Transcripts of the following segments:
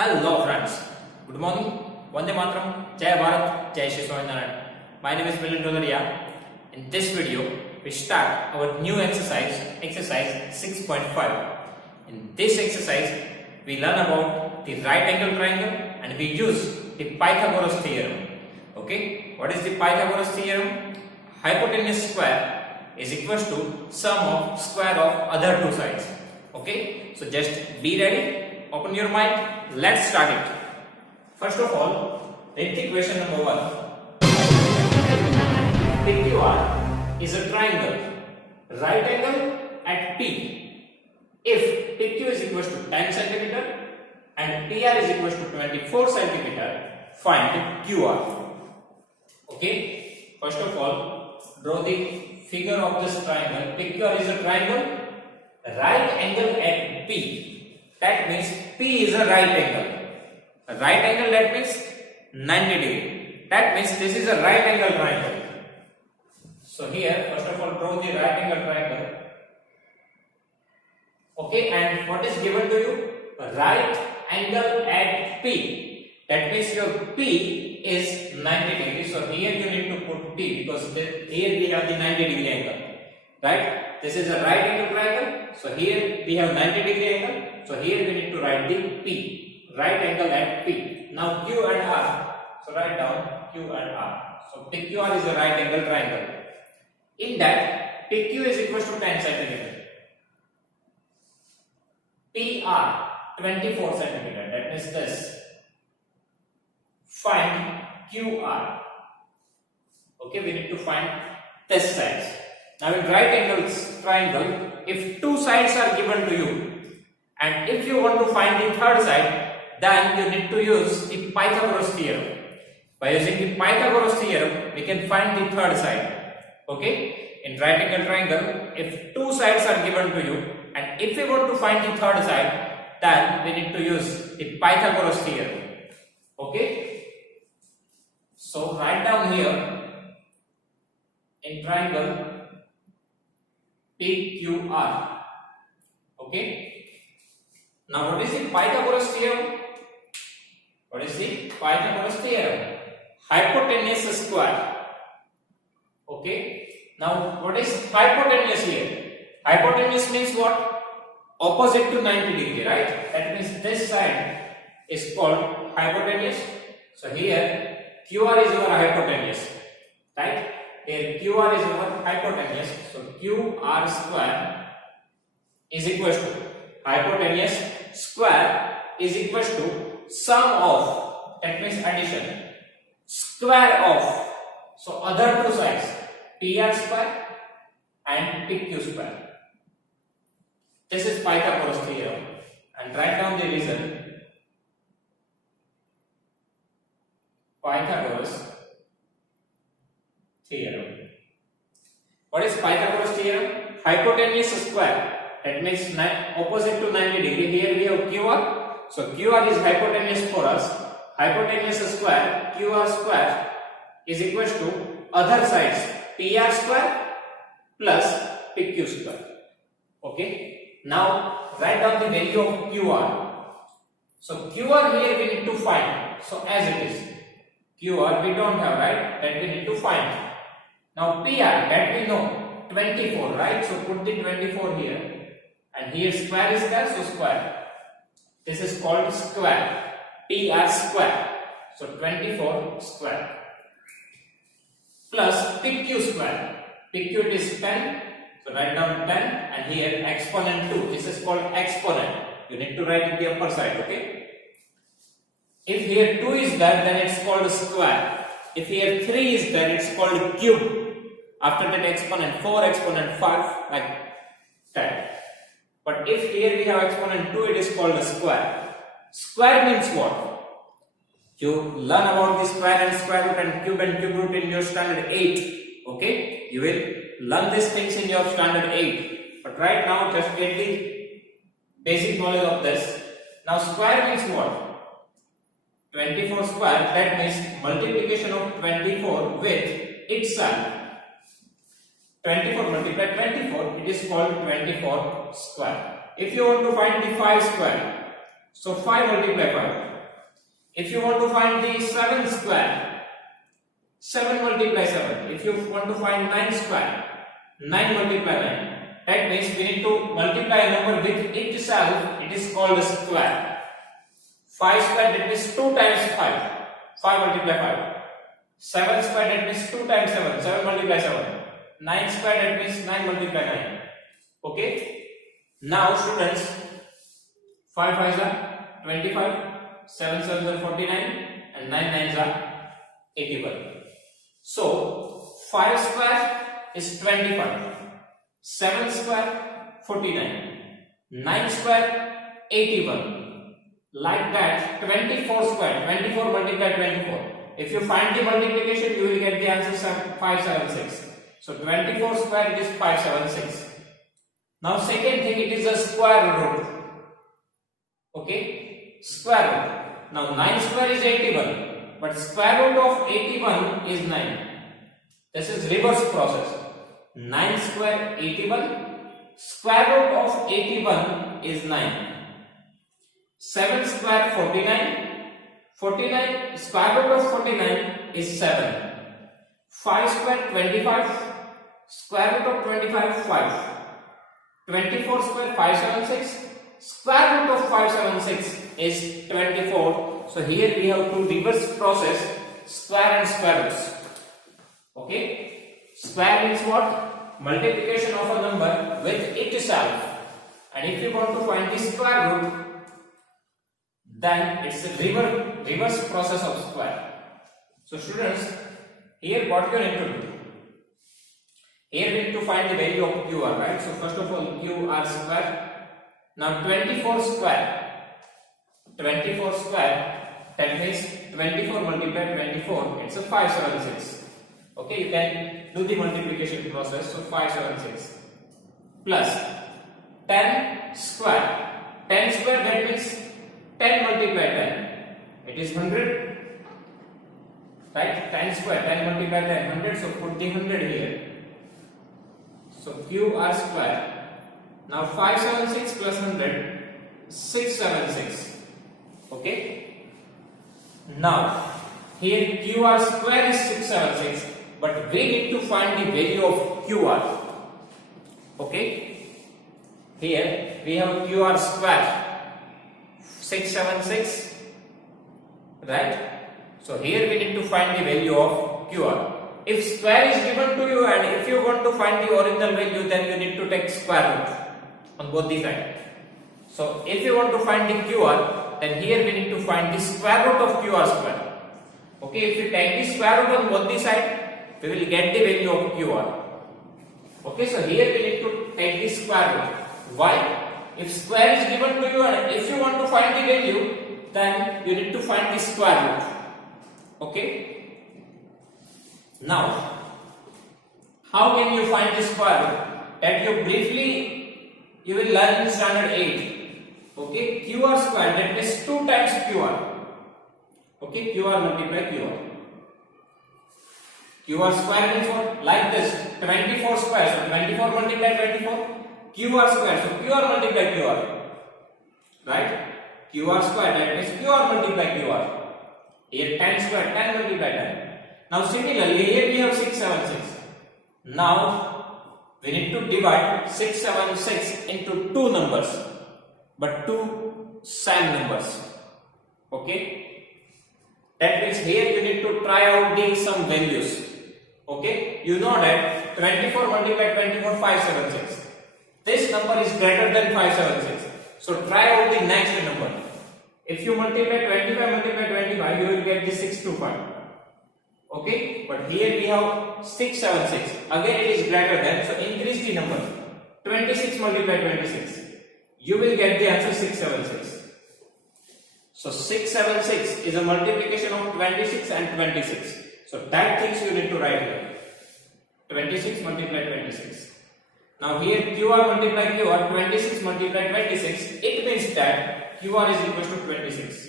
Hello friends, good morning, Vande Mataram, Jai Bharat, Jai Shri Swaminarayan. My name is Milind Dolaria. In this video, we start our new exercise 6.5. In this exercise, we learn about the right angle triangle and we use the Pythagoras theorem. Okay, what is the Pythagoras theorem? Hypotenuse square is equals to sum of square of other two sides. Okay, so just be ready. Open your mind, let's start it. First of all, take the question number 1. PQR is a triangle, right angle at P. If PQ is equals to 10 cm and PR is equals to 24 cm, find QR. Okay, first of all, draw the figure of this triangle. PQR is a triangle, right angle at P. That means P is a right angle. A right angle, that means 90 degree. That means this is a right angle triangle. So here, first of all, draw the right angle triangle. Okay, and what is given to you? A right angle at P. That means your P is 90 degree. So here you need to put P because here we have the 90 degree angle. Right? This is a right angle triangle. So here we have 90 degree angle. So here we need to write the P, right angle at P. Now Q and R. So write down Q and R. So PQR is a right angle triangle. In that, PQ is equal to 10 cm. PR 24 cm. That means this. Find QR. Okay, we need to find this side. Now in right angles triangle, if two sides are given to you, and if you want to find the third side, then you need to use the Pythagoras theorem. By using the Pythagoras theorem, we can find the third side. Okay? In right angle triangle, if two sides are given to you, and if we want to find the third side, then we need to use the Pythagoras theorem. Okay? So write down here in triangle PQR. Okay? Now what is the Pythagoras theorem? What is the Pythagoras theorem? Hypotenuse square. Okay? Now what is hypotenuse here? Hypotenuse means what? Opposite to 90 degree, right? That means this side is called hypotenuse. So here QR is our hypotenuse. Right? Here QR is our hypotenuse. So QR square is equal to hypotenuse square is equal to sum of, that means addition, square of, so other two sides, PR square and PQ square. This is Pythagoras theorem. And write down the reason. Pythagoras theorem. What is Pythagoras theorem? Hypotenuse square. That means opposite to 90 degree. Here we have QR. So QR is hypotenuse for us. Hypotenuse square, QR square is equal to other sides, PR square plus PQ square. Okay. Now write down the value of QR. So QR here we need to find. So as it is, QR we don't have, right? That we need to find. Now PR, that we know, 24, right? So put the 24 here. And here square is there, so square. This is called square. PR square. So 24 square. Plus PQ square. PQ it is 10. So write down 10 and here exponent 2. This is called exponent. You need to write in the upper side, okay? If here 2 is there, then it's called square. If here 3 is there, it's called cube. After that exponent 4, exponent 5, like that. But if here we have exponent 2, it is called a square. Square means what? You learn about the square and square root and cube root in your standard 8. Okay? You will learn these things in your standard 8. But right now, just get the basic knowledge of this. Now, square means what? 24 square, that means multiplication of 24 with its side. 24 multiplied 24, it is called 24 square. If you want to find the 5 square, So 5 multiply 5. If you want to find the 7 square, 7 multiply 7. If you want to find 9 square, 9 multiply 9. That means we need to multiply a number with itself. It is called a square. 5 square, that means 2 times 5. 5 multiply 5. 7 square, that means 2 times 7. 7 multiply 7. 9 square, that means 9 multiply 9. Okay. Now students, 5 5s are 25. 7 7s are 49 and 9 9s are 81. So 5 square is 25, 7 square 49, 9 square 81. Like that 24 square, 24 multiplied 24. If you find the multiplication, you will get the answer 576. So 24 square, it is 576. Now second thing, it is a square root. Okay, square root. Now 9 square is 81, but square root of 81 is 9. This is reverse process. 9 square 81, square root of 81 is 9. 7 square 49, 49 square root of 49 is 7. 5 square 25, square root of 25 5. 24 square 576, square root of 576 is 24. So here we have to reverse process square and square roots. Okay, square means what? Multiplication of a number with itself. And if you want to find the square root, then it's a reverse process of square. So students, here what you need to do? Here we need to find the value of QR, right? So first of all, QR square. Now 24 square, 24 square, that means 24 multiplied 24, it's a 576. Okay, you can do the multiplication process. So 576 plus 10 square, 10 square, that means 10 multiplied 10, it is 100, right? 10 square, 10 multiplied 10, 100, so put the 100 here. So QR square. Now 576 plus 100, 676. Okay. Now here QR square is 676, but we need to find the value of QR. Okay. Here we have QR square 676, right? So here we need to find the value of QR. If square is given to you and if you want to find the original value, then you need to take square root on both the sides. So if you want to find the QR, then here we need to find the square root of QR square. Okay, if you take the square root on both the sides, we will get the value of QR. Okay, so here we need to take the square root. Why? If square is given to you and if you want to find the value, then you need to find the square root. Okay. Now, how can you find the square root? That you will learn in standard 8. Okay, QR square, that is 2 times QR. Okay, QR multiply QR. QR square means what? Like this, 24 square, so 24 multiply 24, QR square, so QR multiply QR. Right? QR square, that means QR multiply QR. Here 10 square, 10 multiply 10. Now similarly, here we have 676. Now we need to divide 676 into two numbers, but two same numbers. Okay, that means here you need to try out the some values. Okay, you know that 24 multiplied 24 576. This number is greater than 576. So try out the next number. If you multiply 25 multiply 25, you will get the 625. Okay, but here we have 676. Again, it is greater than, so increase the number. 26 multiply 26. You will get the answer 676. So 676 is a multiplication of 26 and 26. So that things you need to write here. 26 multiply 26. Now here QR multiply QR, 26 multiply 26. It means that QR is equal to 26.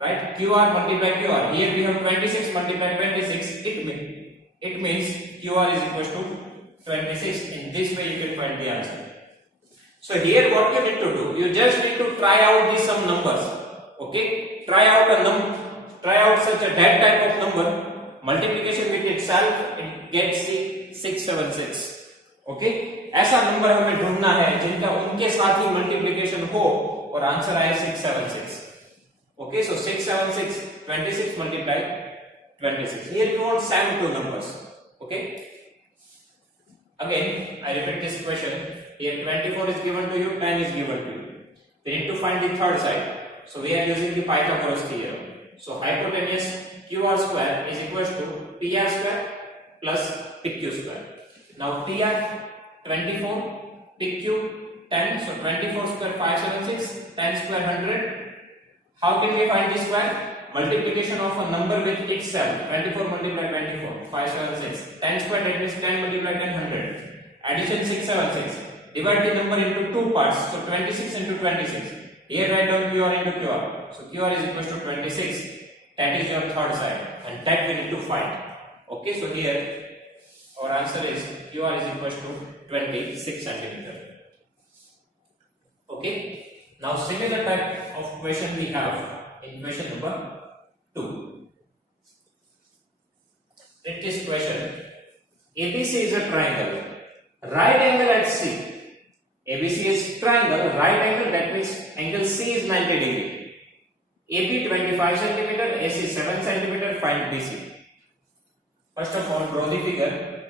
Right? QR multiply QR. Here we have 26 multiply 26. It means QR is equal to 26. In this way you can find the answer. So here what you need to do, you just need to try out these some numbers. Okay, try out such a that type of number, multiplication with itself, it gets 676. Okay, ऐसा number हमें ढूंढना है जिनका उनके साथ ही multiplication हो और answer आए 676. Okay, so 676 26 multiply 26. Here we want same two numbers. Okay, again I repeat this question. Here 24 is given to you, 10 is given to you. We need to find the third side. So we are using the Pythagoras theorem. So hypotenuse QR square is equals to PR square plus PQ square. Now PR 24, PQ 10. So 24 square 576, 10 square 100. How can we find the square? Multiplication of a number with itself. 24 multiplied 24, 576. 10 square, that means 10 multiplied 10, 100. Addition 676. Divide the number into two parts. So 26 into 26. Here write down QR into QR. So QR is equal to 26. That is your third side, and that we need to find. Okay, so here our answer is QR is equal to 26 centimeter. Okay, now similar type of question we have in question number 2. In this question, ABC is a triangle, right angle at C. ABC is triangle, right angle, that means angle C is 90 degree. AB 25 centimeter, AC 7 centimeter, find BC. First of all, draw the figure.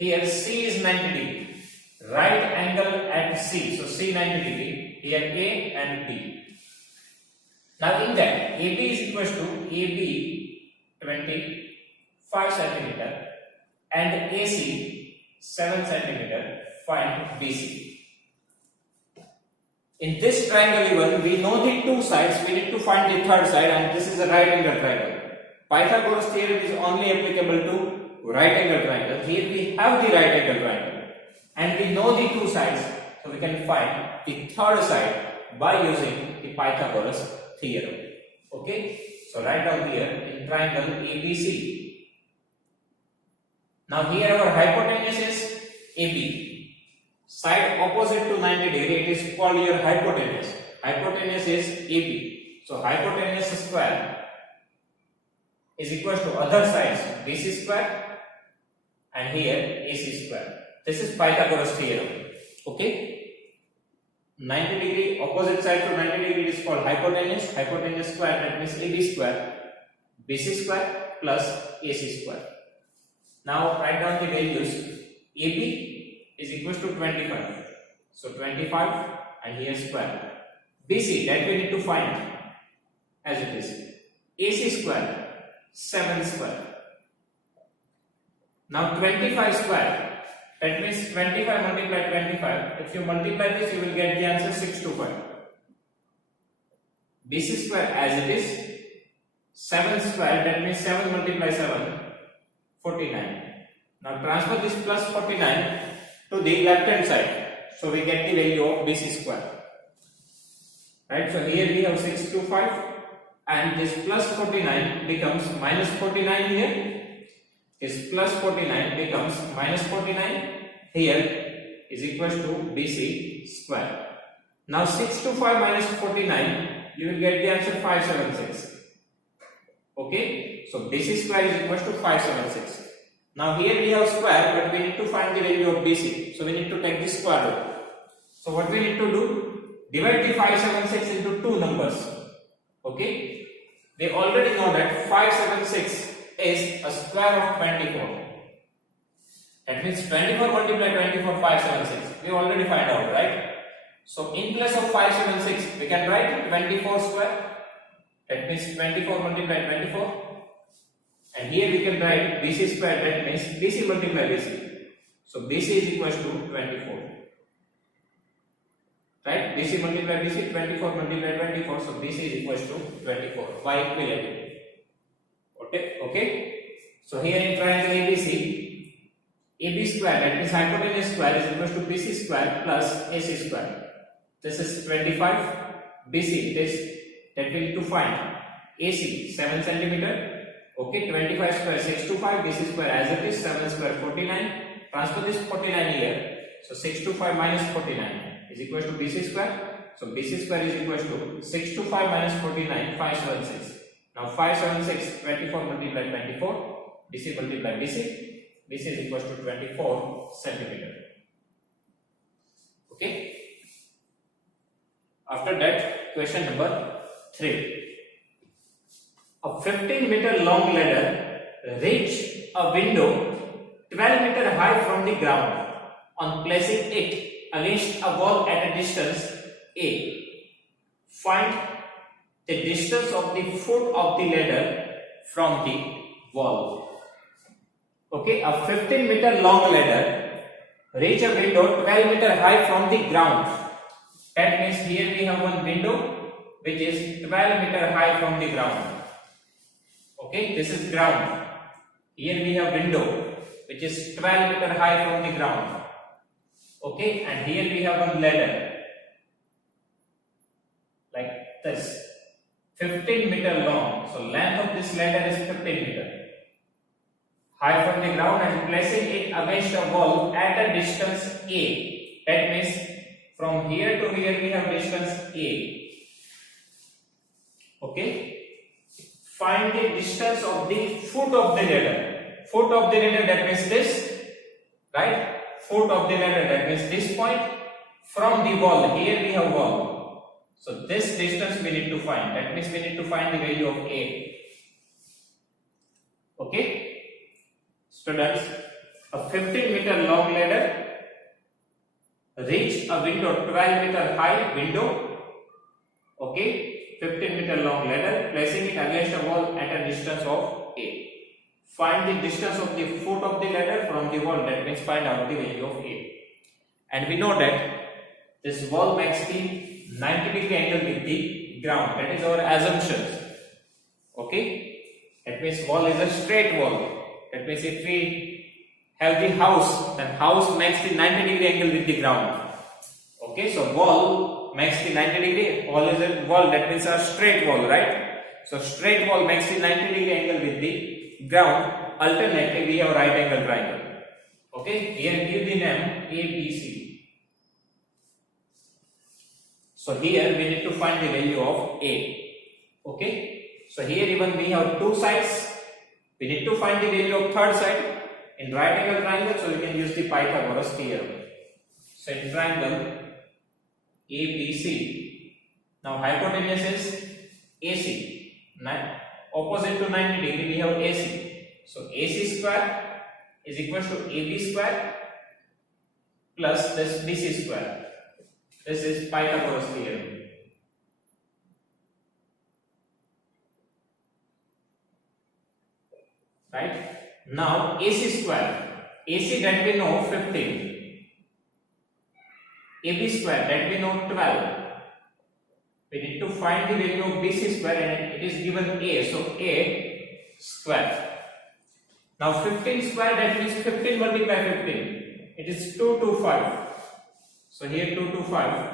Here C is 90 degree, right angle at C, so C 90 degree, here A and B. Now in that, AB is equal to AB 25 centimeter and AC 7 centimeter, find BC. In this triangle even, we know the two sides, we need to find the third side, and this is a right angle triangle. Pythagoras theorem is only applicable to right angle triangle. Here we have the right angle triangle and we know the two sides, so we can find the third side by using the Pythagoras theorem. Okay, so write down here in triangle ABC. Now here our hypotenuse is AB. Side opposite to 90 degree, it is called your hypotenuse. Hypotenuse is AB. So hypotenuse square is equal to other sides BC square and here AC square. This is Pythagoras theorem. Okay, 90 degree opposite side to 90 degree is called hypotenuse. Hypotenuse square, that means AB square, BC square plus AC square. Now write down the values. AB is equal to 25. So 25 and here square. BC, that we need to find as it is. AC square, 7 square. Now 25 square, that means 25 multiplied 25. If you multiply this, you will get the answer 625. BC square as it is, 7 square, that means 7 multiplied 7, 49. Now transfer this plus 49 to the left hand side, so we get the value of BC square. Right, so here we have 625 and this plus 49 becomes minus 49 here. This plus 49 becomes minus 49 here is equal to BC square. Now 625 minus 49, you will get the answer 576. Okay, so BC square is equal to 576. Now here we have square, but we need to find the value of BC. So we need to take the square root. So what we need to do? Divide the 576 into two numbers. Okay, we already know that 576 is a square of 24. That means 24 multiplied 24, 576. We already find out, right? So in place of 576, we can write 24 square. That means 24 multiplied 24. And here we can write BC square, that means BC multiplied BC. So BC is equal to 24. Right? BC multiplied BC, 24 multiplied 24. So BC is equal to 24 by equality. Okay. So here in triangle ABC, AB square, that means hypotenuse square is equal to BC square plus AC square. This is 25. BC, this that we need to find. AC 7 centimeter. Okay, 25 square 625, BC square as it is, 7 square 49. Transfer this 49 here. So 625 minus 49 is equal to BC square. So BC square is equal to 625 minus 49, 576. Now 576, 24 multiplied 24, BC multiplied BC. BC is equal to 24 centimeter. Okay. After that, question number 3. A 15-meter long ladder reached a window 12 meter high from the ground. On placing it against a wall at a distance A, find the distance of the foot of the ladder from the wall. Okay, a 15-meter long ladder reach a window 12 meter high from the ground. That means here we have one window which is 12 meter high from the ground. Okay, this is ground. Here we have window which is 12 meter high from the ground. Okay, and here we have one ladder like this, 15 meter long. So length of this ladder is 15 meter high from the ground, and placing it against a wall at a distance A. That means from here to here we have distance A. Okay, find the distance of the foot of the ladder. Foot of the ladder, that means this, right? Foot of the ladder, that means this point from the wall. Here we have wall. So this distance we need to find. That means we need to find the value of A. Okay, students, a 15-meter long ladder reach a window 12 meter high window. Okay, 15-meter long ladder, placing it against a wall at a distance of A. Find the distance of the foot of the ladder from the wall. That means find out the value of A. And we know that this wall makes the 90-degree angle with the ground. That is our assumption. Okay, that means wall is a straight wall. That means if we have the house, then house makes the 90-degree angle with the ground. Okay, so wall makes the 90-degree. Wall is a wall. That means a straight wall, right? So straight wall makes the 90-degree angle with the ground. Alternately, we have right angle triangle. Okay, here give the name ABC. So here we need to find the value of A. Okay, so here even we have two sides. We need to find the value of third side in right angle triangle. So we can use the Pythagoras theorem. So in triangle ABC, now hypotenuse is AC. Opposite to 90 degree we have AC. So AC square is equal to AB square plus this BC square. This is Pythagoras theorem. Right? Now AC square. AC that we know 15. AB square that we know 12. We need to find the value of BC square, and it is given A. So A square. Now 15 square, that means 15 multiplied 15. It is 225. So here 225.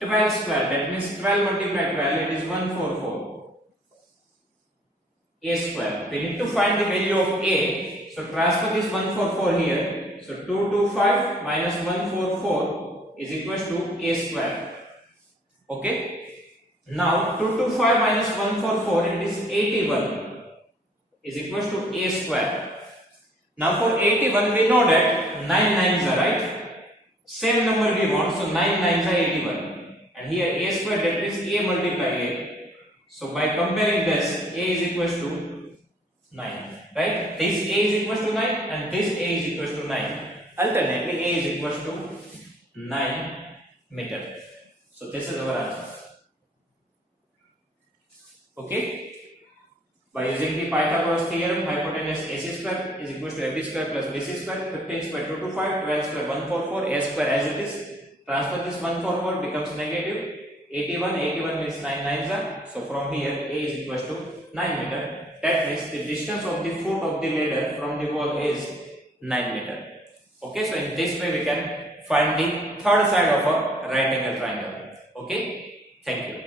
12 square, that means 12 multiplied 12. It is 144. A square. We need to find the value of A. So transfer this 144 here. So 225 minus 144 is equal to A square. Okay. Now 225 minus 144, it is 81, is equal to A square. Now for 81 we know that 9 nines are right. Same number we want, so 9 nines are 81. And here A square, that is A multiply A. So by comparing this, A is equal to 9. Right? This A is equal to 9 and this A is equal to 9. Alternately, A is equal to 9 meter. So this is our answer. Okay, by using the Pythagoras theorem, hypotenuse AC square is equal to AB square plus BC square, 15 square 225, 12 square 144, A square as it is. Transfer this 144 becomes negative. 81 means 9 nines are. So from here A is equal to 9 meter. That means the distance of the foot of the ladder from the wall is 9 meter. Okay, so in this way we can find the third side of a right angle triangle. Okay, thank you.